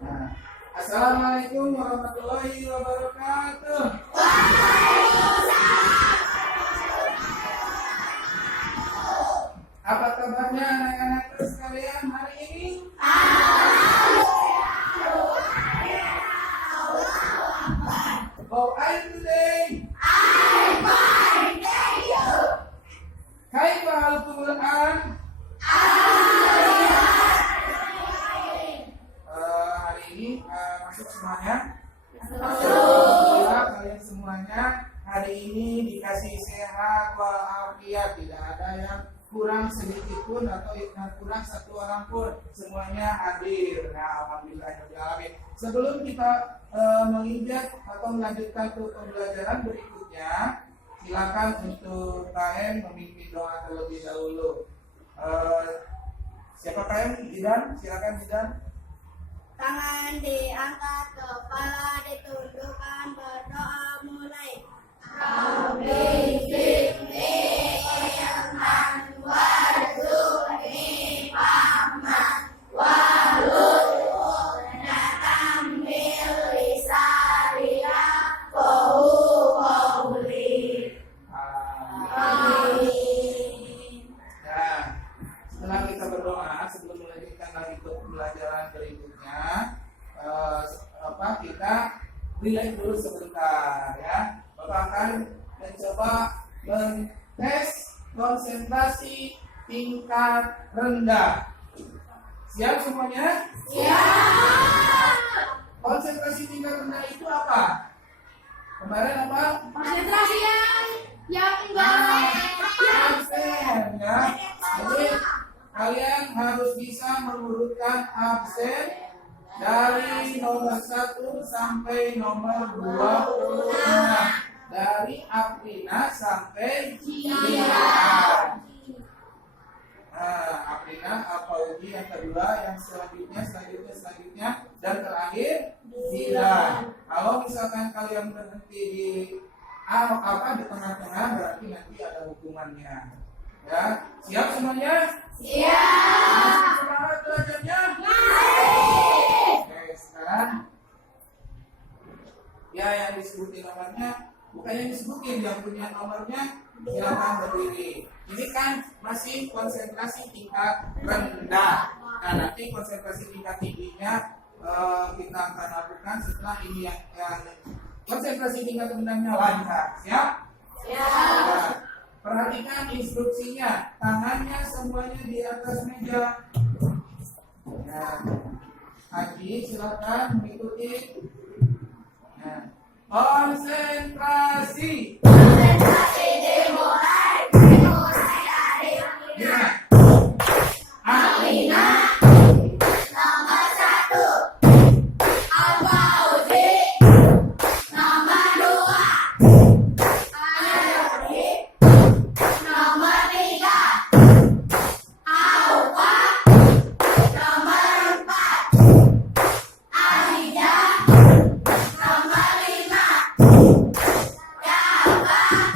Nah, Assalamualaikum warahmatullahi wabarakatuh. Apa kabarnya anak-anak sekalian hari ini? How are you today? I'm fine, thank you. Kaifa halukum al-an? Hari ini masuk semuanya? Alhamdulillah kalian semuanya hari ini dikasih sehat walafiat, tidak ada yang kurang sedikit pun atau yang kurang satu orang pun, semuanya hadir. Nah, alhamdulillahirobbilalamin. Sebelum kita menginjak atau melanjutkan ke pembelajaran berikutnya, silakan untuk KM memimpin doa terlebih dahulu. Siapa KM? Didan, silakan Didan. Tangan diangkat, kepala ditundukkan, berdoa mulai. Rabbi zidni ilman warzuqni fahman wahlul 'uqdatam min lisani yafqahu qawli. Amin. Nah, setelah kita berdoa, sebelum melanjutkan lagi ke pembelajaran berikutnya, kita relax dulu sebentar ya. Bapak akan mencoba mentes konsentrasi tingkat rendah. Siap semuanya? Siap. Konsentrasi tingkat rendah itu apa? Kemarin apa? Konsentrasi yang enggak Absen ya. Jadi kalian harus bisa mengurutkan absen dari nomor 1 sampai nomor 26. Dari Aprina sampai Jian. Nah, Aprina, Apauji yang kedua, yang selanjutnya, dan terakhir Jian. Kalau misalkan kalian berhenti di di tengah-tengah, berarti nanti ada hukumannya. Ya, siap semuanya? Siap. Semangat belajarnya? Oke, sekarang ya yang disebutin nomornya, bukan yang disebutin, yang punya nomornya silakan berdiri. Ini kan masih konsentrasi tingkat rendah. Nah, nanti konsentrasi tingkat tingginya kita akan lakukan setelah ini yang konsentrasi tingkat rendahnya lancar. Siap? Siap. Nah, perhatikan instruksinya. Tangannya semuanya di atas meja. Nah, Haji silakan mengikuti. Nah, konsentrasi. Konsentrasi dimulai dari Ya. Aprina. Nomor 1 Al-Fauzi. Nomor 2 Al-Arif. Nomor 3 Aufa. Nomor 4 Ahija. Nomor 5 Jafar.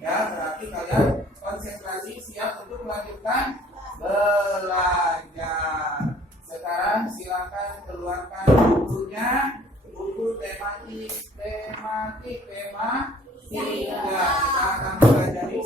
Ya, berarti kalian konsentrasi siap untuk melanjutkan belajar. Sekarang silakan keluarkan bukunya, buku tematik tema 3. Kita akan mempelajari